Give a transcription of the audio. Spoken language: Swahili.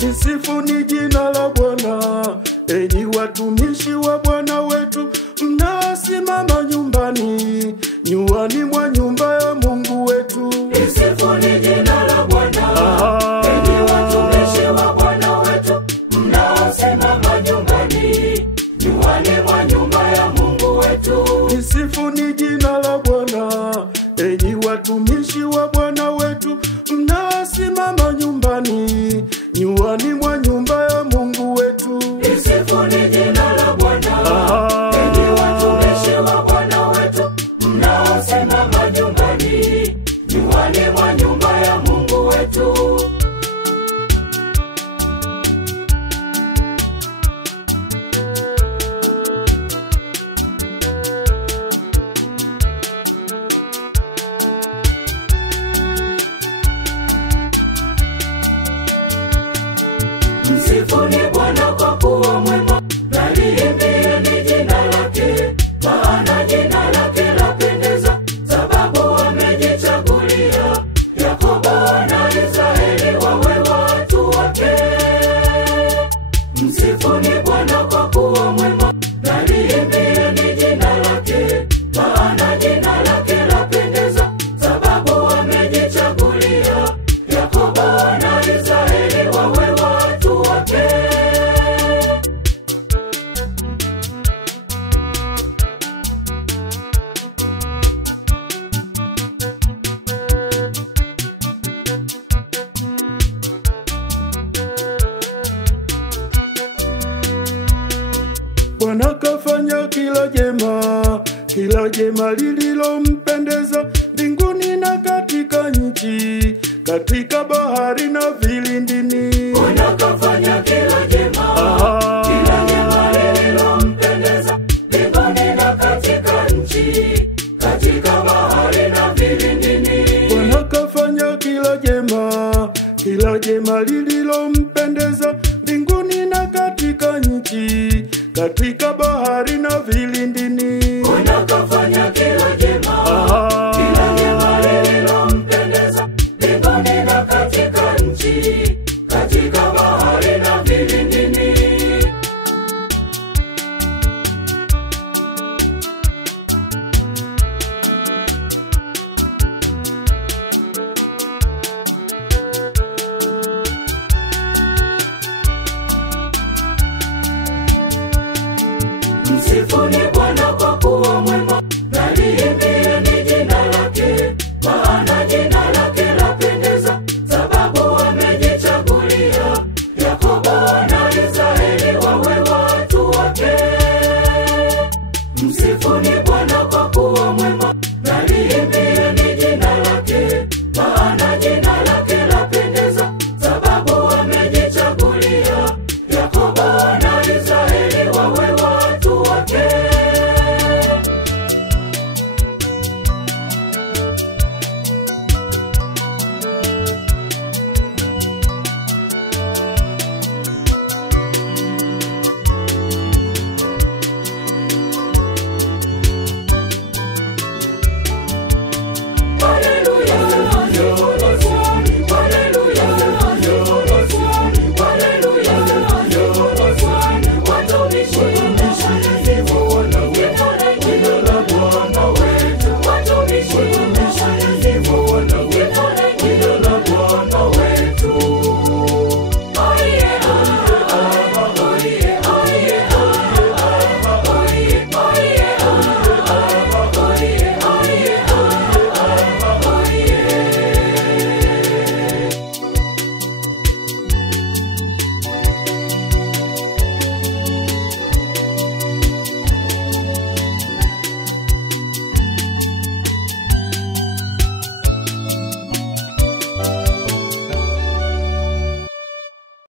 Lisifuni jina la Bwana, enyi watumishi wa Bwana wetu, mnasimama nyumbani, nyuani mwa nyumba ya Mungu wetu. Lisifuni jina la Bwana, enyi watumishi wa Bwana wetu, mnasimama nyumbani, nyuani mwa nyumba ya Mungu wetu. Lisifuni jina la Bwana, enyi watumishi wa Bwana wetu, mnasimama nyumbani, nyuani mwa nyumba ya Mungu wetu. Lisifuni jina la Bwana, enyi watumishi wa Bwana wetu, mnasimama nyumbani, nyuani mwa nyumba ya Mungu wetu. Msifuni Bwana kwa kuwa mwema, na liimbieni jina lake, maana jina lake lapendeza, sababu amejichagulia Yakobo na Israeli wawe watu wake. Msifuni Bwana kwa kuwa mwema, na liimbieni jina lake, maana jina lake lapendeza, sababu amejichagulia Yakobo na Israeli wawe watu wake. Bwana kafanya kila jema lililompendeza, mbinguni na katika nchi, katika bahari na vilindini. Bwana kafanya kila jema lililompendeza, mbinguni na katika nchi, katika bahari na vilindini. Bwana kafanya kila jema lililompendeza, mbinguni na katika nchi, katika bahari na vilindini. Bwana kafanya kila jema lililompendeza, mbinguni na katika nchi, katika bahari na vilindini. Msifuni